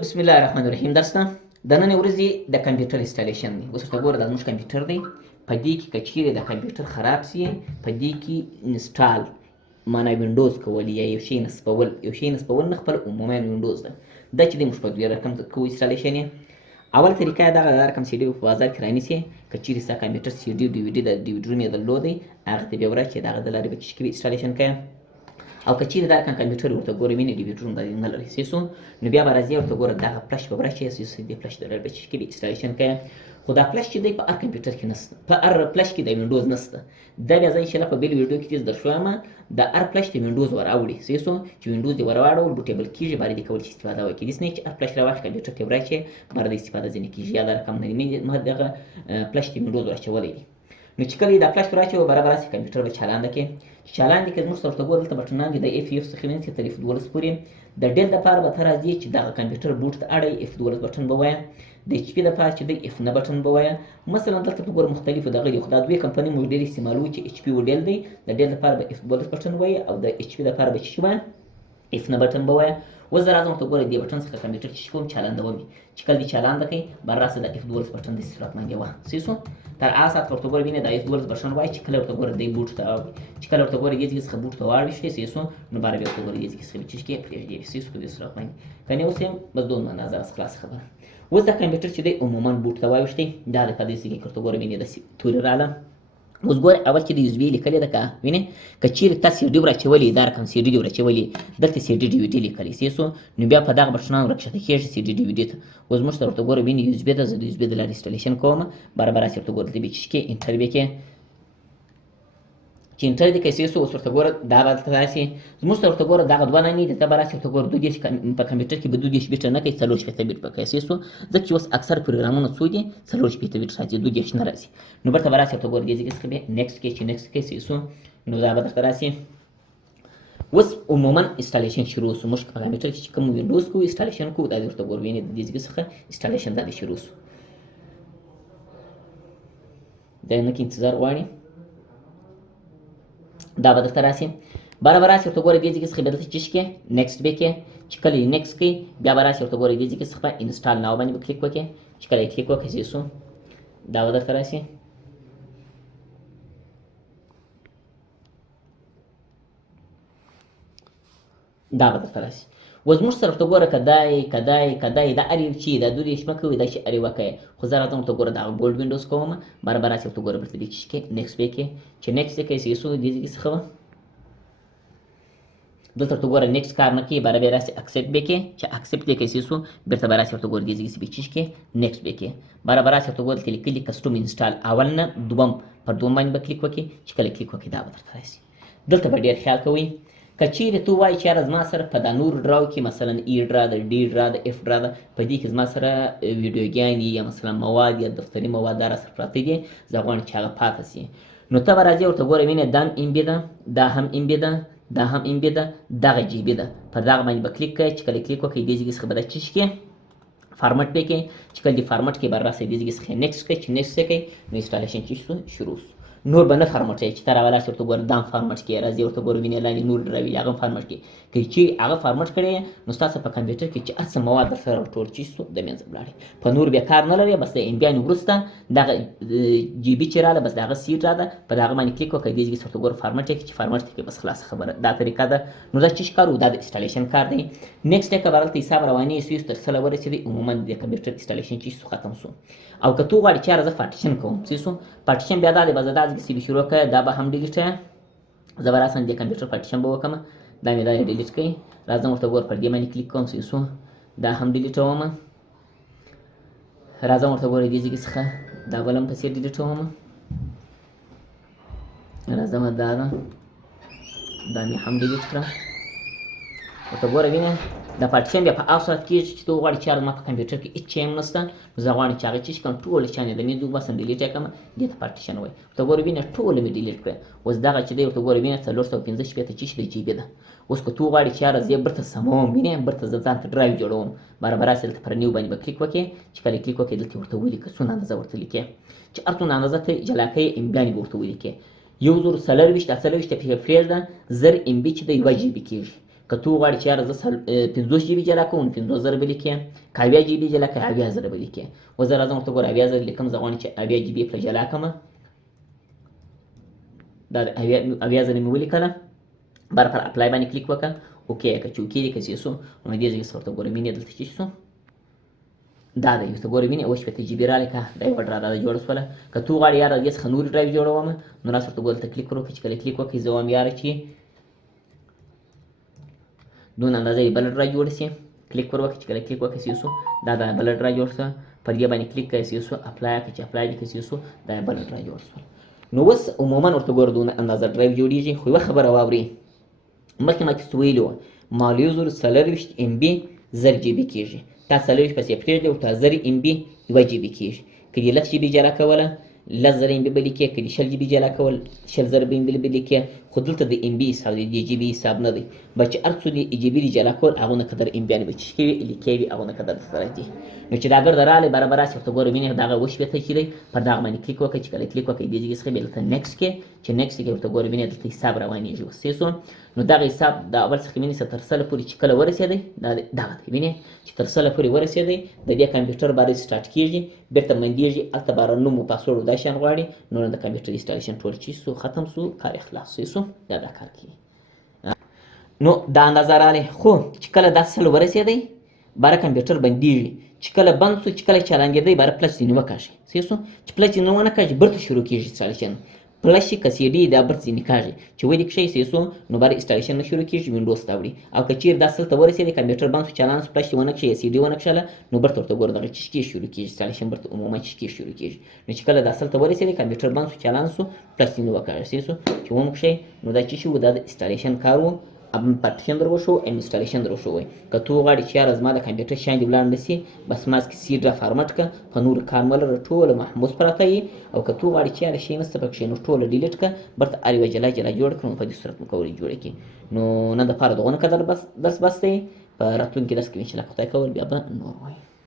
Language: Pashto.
بسم الله الرحمن الرحیم. درس ته د نن ورځې د کمپیوټر انسټالیشن دی. اوس ورته ګوره دا زموږ کمپیوټر دی. په دې کې که چیرې د کمپیوټر خراب سي په دې کې انسټال معنا وینډوز کول یا یو شی نصبول نه خپل عموما وینډوز ده. دا چې دی موږ په دوه رقم کوو انسټالیشن یې. اول طریقه یې دغه رقم سی ډي په بازار کې رانیسئ. که چیرې ستا کمپیوټر سی ډي ډي وي ډي د ډي وي ډي روم یې درلودی هغه ته بیا وراچې د هغه د لارې به چې کوي انسټالیشن کوې. او که چیرې دا رقم کمپیوټر ورته ګوره وینې ډي وي ډي روم باندې نه لري سیسو نو بیا به راځي ورته ګوره دغه فلش به وراچې سیسو دې فلش د لارې به چې کوي انسټالیشن کوې. خو دا فلش چې دی په هر کمپیوټر کې نشته، په هر فلش کې د وینډوز نشته. دا بیا زه انشاءالله په بل ویډیو کې تیز درښوایم. د هر فلش ته وینډوز وراوړي سیسو چې وینډوز دې وراوړول بوټیبل کېږي بارې دې کول چې استفاده وکړي. داسې نه چې هر فلش راواخلي کمپیوټر کې وراچې باره د استفاده ځینې کېږي یا دا رقم نه دغه فلش ته وینډوز وراچولی دی. نو چې کله یې دا فلش وراچوي برابر هسې کمپیوټر به چالانده کړې. چې چالانده کړې زموږ سره ورته ګوره دلته بټنان دي د اف اف څخه ونیسئ تر اف 12 پورې. د ډیل دپاره به ته راځي چې دغه کمپیوټر بوټ ته اړئ اف 12 بټن به وایه. د اچ پي دپاره چې دی اف 9 بټن به وایه. مثلا دلته ته ګوره مختلفو دغه دي خو دا دوې کمپنۍ موږ ډېر استعمالوو چې اچ پي و ډیل دی. د ډیل دپاره به اف 12 بټن وایه او د اچ پي دپاره به چې شي وایه اف 9 بټن به وایه. اوس زه راځم ورته ګوره دې بټن څخه کمپیوټر چې کوم چالندوم یې چې کله دې چالانده کړئ بر راسه د اف 12 بټن داسې صورت باندې وه سیسو تر هغه ساعت ورته ګوره وینې د اف 12 بټن وایي چې کله ورته ګوره دی بوټ ته واوړي. چې کله ورته ګوره یې څخه بوټ ته واړوي سیسو نو باره بیا ورته ګوره یې څخه چې کې پرېږدي سیسو په دې صورت باندې کنه اوس هم بس دوه مناظره خلاص خبره. اوس دا کمپیوټر چې دی عموما بوټ ته واوښتی دا د په دې کې ورته ګوره وینې د تورې رااله. اوس ګوره اول چې د یو زبې لیکلې ده که وینې که چیرې تا سی ډي وراچولې دا رقم سی ډي دې وراچولې دلته سی ډي ډي وي ډي لیکلی سیسو نو بیا په دغه بټنان ورکښته کېږي سی ډي ډي وي ډي ته. اوس موږ سره ورته ګوره وینې یو زبې ده زه د یو زبې د لارې انسټالیشن کوم برابر هسې ورته ګوره دلته بیا چې کې انټر بیا کې چې انټر دې کوي سیسو. اوس ورته ګوره دا به دلته راسي زموږ سره ورته ګوره دغه دوه دانې دي ته به راسي ورته ګوره 2 په کمپیوټر کې به 2 بیټه نه کوي 4 بیټ به کوي سیسو ځکه چې اوس اکثر پروګرامونه څو دي 4 بیټ راځي 2 نه راځي. نو برته به راسي ورته ګوره دې ځای څخه بیا نیکسټ کې چې نیکسټ کې سیسو نو دا به درته راسي. اوس عموما انسټالیشن شروع سو. موږ په کمپیوټر کې چې کوم وینډوز کوو انسټالیشن کوو دا ورته ګوره وینې د دې ځای څخه انسټالیشن دا شروع سو. دا نه کې انتظار غواړي دا به درته راسي برابر راسي ورته ګوره دې ځای څخه به دلته چې کې نیکسټ به کې چې کله یې نیکسټ کوي بیا به راسي ورته ګوره دې ځای څخه انسټال ناو باندې به کلیک وکړې. چې کله یې کلیک وکړې سیسو دا به درته راسي. دا به درته راسي. اوس موږ سره ورته ګوره کدای دا هر یو چې دا 2 مه کوئ دا چې هر یو وکړئ. خو زه راځم ورته ګوره دغه ګولډ وینډوز کوم برابر راسي ورته ګوره بلته چې کې نیکسټ به کې چې نیکسټ یې کوي سیسو دې ځای څخه دلته ورته ګوره نیکسټ کار نه کوي برابر راسي اکسپټ به کې چې اکسپټ یې کوي سیسو بیرته به راسي ورته ګوره دې ځای کې نیکسټ به کې برابر راسي ورته ګوره دلته لیکلي کسټوم انسټال اول نه دوم پر دوم باندې به کلیک وکړي. چې کله کلیک وکړي دا به درته راسي. دلته به ډېر خیال کوئ که چیرې تو وایي چې یاره زما سره په دا نور ډراو کې مثلا ای ډرا ده ډي ډرا ده اف ډرا ده په دې کې زما سره ویډیوګانې یا مثلا مواد یا دفتري مواد دا راسره پراته دي زه غواړم چې هغه پاته سي. نو ته به راځې ورته ګوره وینې دا هم ام بي ده دا هم ام بي ده دا هم ام بي ده دغه جی بي ده پر دغه باندې به کلیک کوئ. چې کله کلیک وکړئ دې ځای څخه به دا چې کې فارمټ به کې چې کله دې فارمټ کې به راسئ دې ځای څخه نیکسټ کوئ چې نیکسټ یې کوئ نو انسټالیشن چې شروع سو. نور به نه فارمټ چې ته راولاړ شې ورته ګوره دام فارمټ کې راځي ورته ګوره وینې لاندې نور ډراوي هغه فارمټ کې که چې هغه فارمټ کړی نو ستاسو په کمپیوټر کې چې هر څه مواد درسره راټول چې سو د منځه ولاړې په نور بیا کار نه لري. بس د امبیانې وروسته دغه جی بي چې راله بس دغه سیټ راده په دغه باندې کلیک وکړئ دې ځای ورته ګوره فارمټ یې چې فارمټ کې بس خلاصه خبره دا طریقه ده. نو دا چې کار دا د انسټالیشن کار دی. نیکسټ یې که به هلته حساب روانې سویس تر څه ورسېدی عموما د کمپیوټر انسټالیشن چې سو ختم سو. او که تو غواړې چې یاره زه پارټیشن کوم سیسو پارټیشن بیا دا دی به زه دا ځای کې شروع کړه دا به هم ډیلیټ کړه. زه به راسم د کمپیوټر پارټیشن به وکړم دا مې دا ډیلیټ کړئ. راځم ورته ګوره پر دې باندې کلیک کوم سیسو دا هم ډیلیټوم. راځم ورته ګوره دې ځای څخه دا بل هم پسې ډیلیټوم. راځم دا ده دا مې هم ډیلیټ کړه. ورته ګوره وینې دا پارټیشن بیا په هغه صورت کېږي چې ته وغواړې چې یاره زما په کمپیوټر کې هېڅ شی هم نشته نو زه غواړم چې هغه چې کوم ټول شیان یې د مې وباسم ډیلیټ یې کړم دې ته پارټیشن وایي. ورته ګوره وینې ټول مې ډیلیټ کړه. اوس دغه چې دی ورته ګوره وینې 415 چې د جی بي ده. اوس که تو غواړې چې یاره زه یې برته سموم وینې برته زه ځان ته ډرایو جوړوم برابر راسې دلته پر نیو باندې به کلیک وکړې. چې کله کلیک وکړې دلته ورته ولیکه څونه اندازه ورته لیکې چې هر څونه اندازه ته جلا کوې امبیانې به ورته ولیکې 1024 دا 40 پرېږده 1000 ام بي چې د 1 جی بي کېږي. که تو غواړې چې یاره زه 50 جی بي جلا کوم 50,000 به لیکې، که 80 جی بي جلا کړې 80,000 به لیکې. اوس زه راځم ورته ګوره 80,000 لیکم، زه غواړم چې 80 جی بي پرې جلا کړم. دا 80,000 مې ولیکله، بار پر اپلای باندې کلیک وکړه، اوکې که چې اوکې دی که څه شو نو دې ځای څخه ورته ګوره مینې دلته چې شو دا دی ورته ګوره مینې 80 جی بي رالی که دا یوه ډرا دا جوړه شوله. که تو غواړې یاره دې څخه نورې ډرایو جوړوم نو راسه ورته ګوره دلته کلیک وکړه، چې کله کلیک وکړې زه وایم یاره چې دونه اندازه یې بله ډرایو جوړه شي، کلیک ور وکړه، چې کله کلیک وکړې څه شو دا د بله ډرایو جوړ شوه، پر دې باندې کلیک کړئ څه شو اپلای کړئ، چې اپلای دې کړئ څه شو دا یې بله ډرایو جوړ شوه. نو اوس عموما ورته ګوره دونه اندازه ډرایو جوړېږي. خو یوه خبره واورئ، مخکې ما تاسو ویلي وه مالیوزر 40 MB 1000 GB کېږي، تا 40 پسې پرېږدئ ورته 1000 MB 1 GB کېږي. که دې 10 GB جلا کوله 10,000 MB به لیکې، که دې 100 GB جلا کول 100,000 MB به لیکې. خو دلته د MB حساب دی، د GB حساب نه دی. بچې هر څو دې GB دې جلا کول هغونه قدر MB-یانې به چې وي لیکې وي هغونه قدر درته راځي. نو چې دا ګرده رالی برابر راسي ورته ګوره وینې دغه 80 چې دی پر دغه باندې کلیک وکړئ، چې کله کلیک وکړئ دې ځای څخه بیا دلته نیکسټ کې، چې نیکسټ کې ورته ګوره وینې دلته حساب روانېږي. اوس څه شو نو دغه حساب د اول څخه وینې تر 100 پورې چې کله ورسېدی دا دغه دی وینې چې تر 100 پورې ورسېدی د دې کمپیوټر باره سټارټ کېږي، بېرته منډېږي، هلته باره نوم و پاسورډ او دا شیان غواړي. نو د کمپیوټر انسټالیشن ټول چیز شو ختم شو، کار یې خلاص شو، دا کار کوي. نو دا اندازه رالی. خو چې کله دا 100 ورسېدی باره کمپیوټر بندېږي، چې کله بند شو چې کله چالانګېدی باره پلس ځینې وکاږي، څه شو چې پلس ځینې ونه کاږي بیرته شروع کېږي انسټالیشن. پلس چې که سی ډي دا بیرته ځینې کاږي چې ودې کښی څه شو نو باره انسټالیشن نه شروع کېږي، وینډوز ته وړي. او که چېرې دا 100 ته ورسېدی کمپیوټر بند شو چالان شو پلس چې ونه کښی یا سی ډي ونه کښله نو بیرته ورته ګوره دغه چشکې شروع کېږي، انسټالیشن بیرته عموما چشکې شروع کېږي. نو چې کله دا 100 ته ورسېدی کمپیوټر بند شو چالان شو پلس ځینې وکاږي، څه شو چې ومو کښی نو دا چې شو دا د انسټالیشن کار و، پارټیشن در وشو انسټالیشن در وشو. که تو غواړې چې یاره زما د کمپیوټر شیان دې ولاړ نه شي بس ما کې سی ډرا فارمټ کړه، په نورو کار مه لره ټوله محفوظ پراته وي. او که تو غواړې چې یاره شی نشته پکښې نو ټوله ډیلیټ کړه، برته هر یوه جلا جلا جوړه کړه، نو په دې صورت مو کولی جوړه کړي. نو نن دپاره دغونه قدر درس بس دی، په راتلونکي درس کې انشاءالله خدای کول بیا به نور وایو.